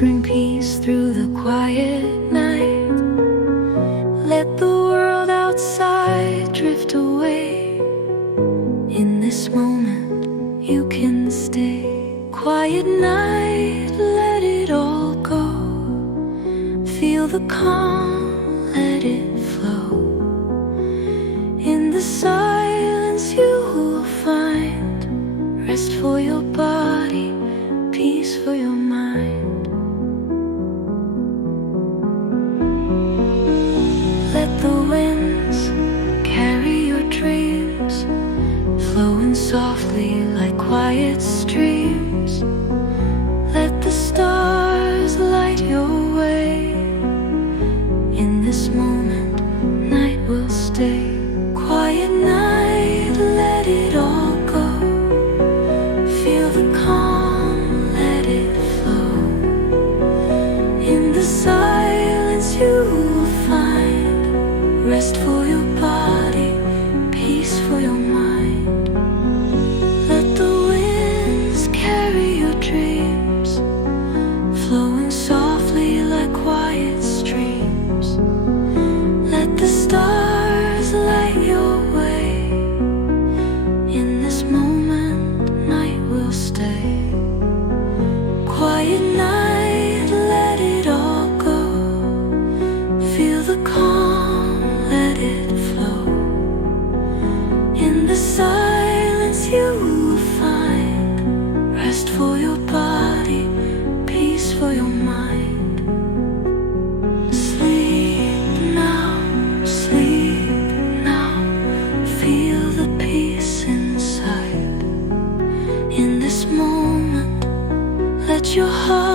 bring peace through the quiet night. Let the world outside drift away. In this moment you can stay. Quiet night, let it all go. Feel the calm, let it flow. In the silence you will find rest for your body, peace for your mind. Let the winds carry your dreams, flowing softly like quiet streams. Let the stars light your way. In this moment, night will stay. Quiet night, let it all go. Feel the calm, let it flow. In the silence you will find rest for your body, peace for your mind. Let the winds carry your dreams, flowing softly like quiet streams. Let the stars light your way. In this moment, night will stay. Quiet night, let it all go. Feel the calm, let it flow. In the silence you will find rest for your body, peace for your mind. Sleep now, feel the peace inside. In this moment, let your heart